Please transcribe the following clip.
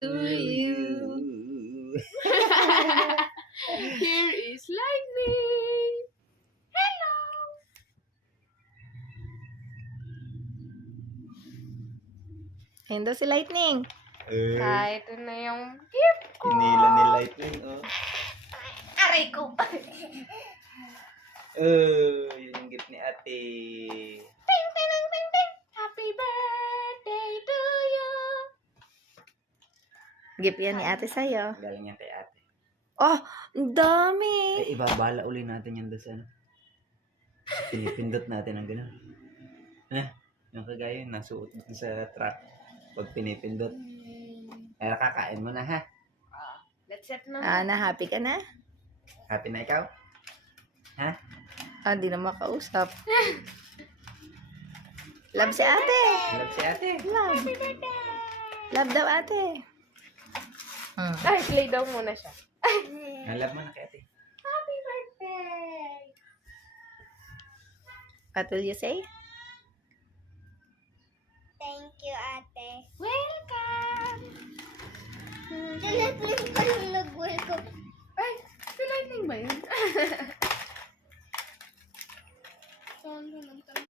to you. Here is lightning. Hello. Ayun daw si Lightning. Ito na yung gift ko. Hinila ni Lightning, oh. Aray ko pa. Yun yung gift ni ate. Ting, ting, ting, ting, ting. Happy birthday to you. Gift yan ni ate sa'yo. Galing yan kay ate. Oh, ang dami. Ibabala uli natin yan doon sa ano. Pinipindot natin ang gano'n. Yung kagaya yun, nasuot dun sa truck. Pag pinipindot. Kaya kakain mo na, ha? Let's set na. Na happy ka na? Happy na ikaw? Ha? Di na makausap. Love si ate. Love si ate. Love. Love daw ate. Ay, play daw muna siya. Love mo na kay ate. Happy birthday! What will you say? Thank you, ate. Welcome! Lahat ng kalang nag-welcome.